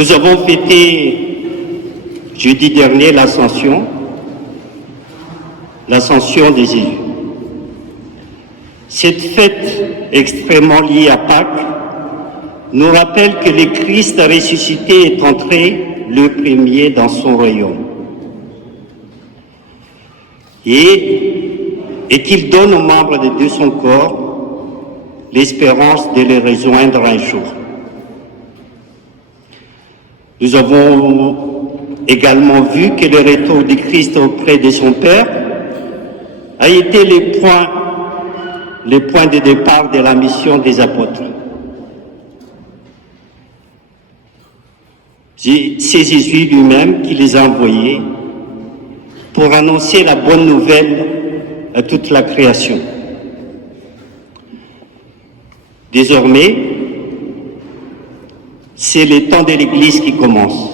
Nous avons fêté jeudi dernier l'Ascension de Jésus. Cette fête extrêmement liée à Pâques nous rappelle que le Christ ressuscité est entré le premier dans son royaume et qu'il donne aux membres de son corps l'espérance de les rejoindre un jour. Nous avons également vu que le retour du Christ auprès de son Père a été le point de départ de la mission des apôtres. C'est Jésus lui-même qui les a envoyés pour annoncer la bonne nouvelle à toute la création. Désormais, c'est le temps de l'Église qui commence.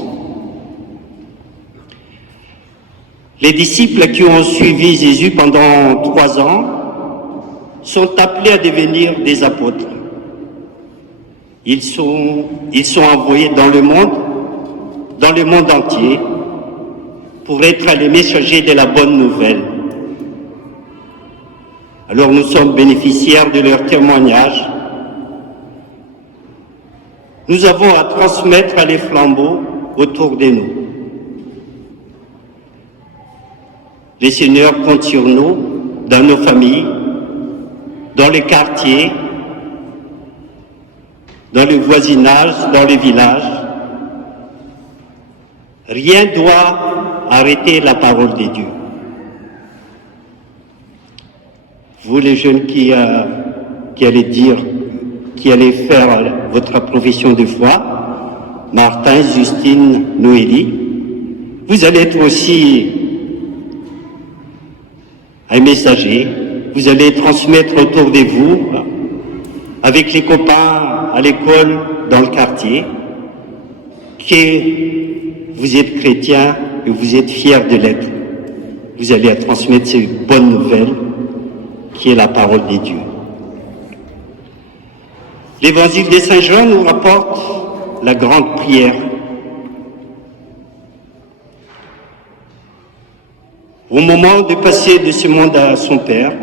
Les disciples qui ont suivi Jésus pendant 3 ans sont appelés à devenir des apôtres. Ils sont envoyés dans le monde entier, pour être les messagers de la bonne nouvelle. Alors nous sommes bénéficiaires de leur témoignage. Nous avons à transmettre les flambeaux autour de nous. Le Seigneur compte sur nous, dans nos familles, dans les quartiers, dans le voisinage, dans les villages. Rien ne doit arrêter la parole de Dieu. Vous les jeunes qui allez faire votre profession de foi, Martin, Justine, Noélie, vous allez être aussi un messager, vous allez transmettre autour de vous, avec les copains à l'école, dans le quartier, que vous êtes chrétien et vous êtes fiers de l'être. Vous allez transmettre cette bonne nouvelle qui est la parole de Dieu. L'évangile de Saint Jean nous rapporte la grande prière. Au moment de passer de ce monde à son Père,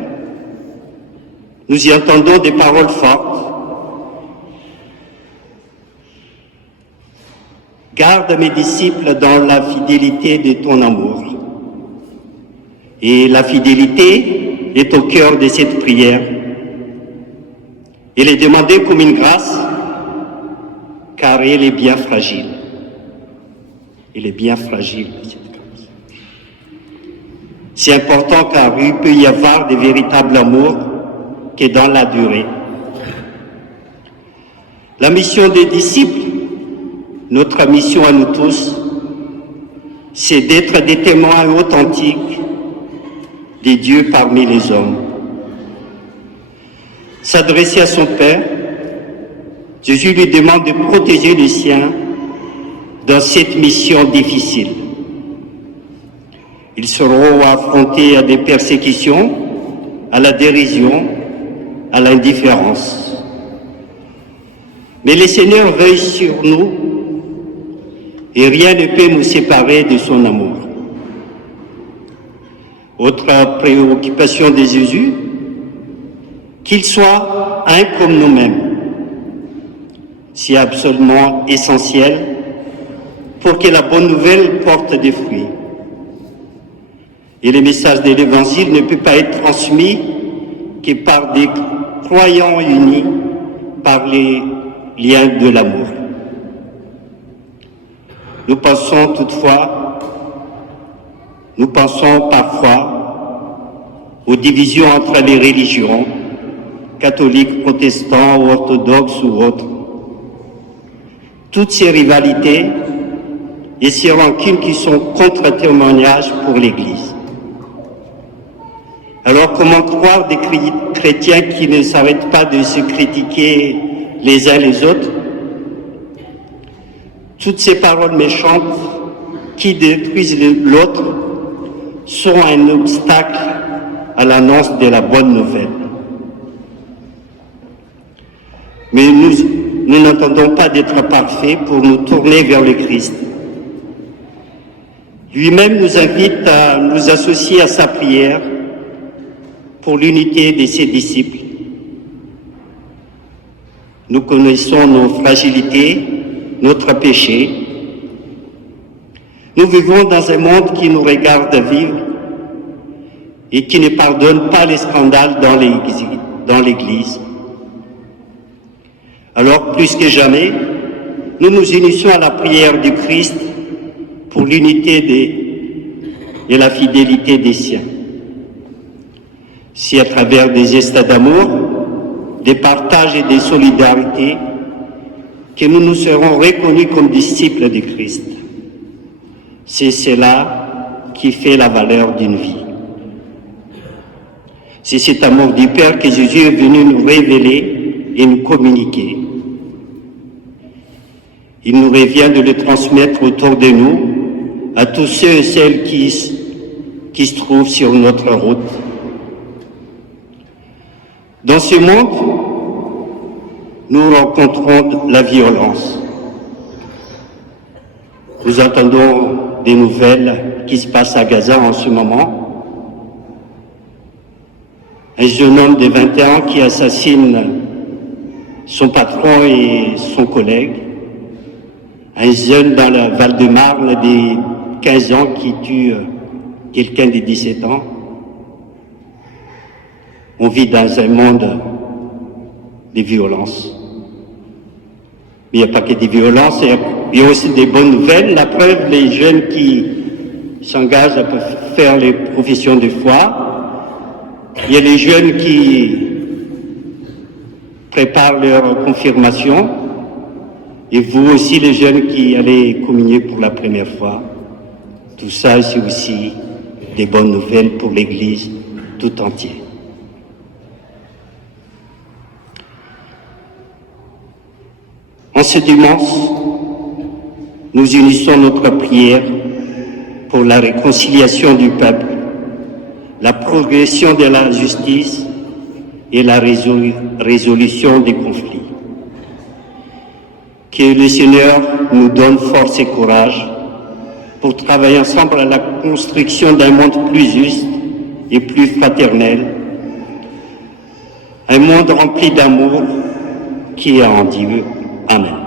nous y entendons des paroles fortes. Garde mes disciples dans la fidélité de ton amour. Et la fidélité est au cœur de cette prière. Elle est demandée comme une grâce, car elle est bien fragile. Elle est bien fragile, cette grâce. C'est important car il peut y avoir de véritables amours qui est dans la durée. La mission des disciples, notre mission à nous tous, c'est d'être des témoins authentiques des dieux parmi les hommes. S'adresser à son Père, Jésus lui demande de protéger les siens dans cette mission difficile. Ils seront affrontés à des persécutions, à la dérision, à l'indifférence. Mais le Seigneur veille sur nous et rien ne peut nous séparer de son amour. Autre préoccupation de Jésus, qu'il soit un comme nous-mêmes. C'est absolument essentiel pour que la bonne nouvelle porte des fruits. Et le message de l'Évangile ne peut pas être transmis que par des croyants unis par les liens de l'amour. Nous pensons parfois aux divisions entre les religions, catholiques, protestants, orthodoxes ou autres. Toutes ces rivalités et ces rancunes qui sont contre-témoignages pour l'Église. Alors comment croire des chrétiens qui ne s'arrêtent pas de se critiquer les uns les autres? Toutes ces paroles méchantes qui détruisent l'autre sont un obstacle à l'annonce de la bonne nouvelle. Mais nous n'attendons pas d'être parfaits pour nous tourner vers le Christ. Lui-même nous invite à nous associer à sa prière pour l'unité de ses disciples. Nous connaissons nos fragilités, notre péché. Nous vivons dans un monde qui nous regarde vivre et qui ne pardonne pas les scandales dans l'Église. Alors, plus que jamais, nous nous unissons à la prière du Christ pour l'unité et la fidélité des siens. C'est à travers des gestes d'amour, des partages et des solidarités que nous nous serons reconnus comme disciples de Christ. C'est cela qui fait la valeur d'une vie. C'est cet amour du Père que Jésus est venu nous révéler et nous communiquer. Il nous revient de le transmettre autour de nous à tous ceux et celles qui se trouvent sur notre route. Dans ce monde, nous rencontrons la violence. Nous entendons des nouvelles qui se passent à Gaza en ce moment. Un jeune homme de 21 ans qui assassine son patron et son collègue. Un jeune dans le Val-de-Marne de 15 ans qui tue quelqu'un de 17 ans. On vit dans un monde de violence. Mais il n'y a pas que des violences, il y a aussi des bonnes nouvelles. La preuve, les jeunes qui s'engagent à faire les professions de foi. Il y a les jeunes qui préparent leur confirmation. Et vous aussi, les jeunes qui allez communier pour la première fois. Tout ça, c'est aussi des bonnes nouvelles pour l'Église tout entière. En ce dimanche, nous unissons notre prière pour la réconciliation du peuple, la progression de la justice et la résolution des conflits. Que le Seigneur nous donne force et courage pour travailler ensemble à la construction d'un monde plus juste et plus fraternel, un monde rempli d'amour qui est en Dieu. Amen.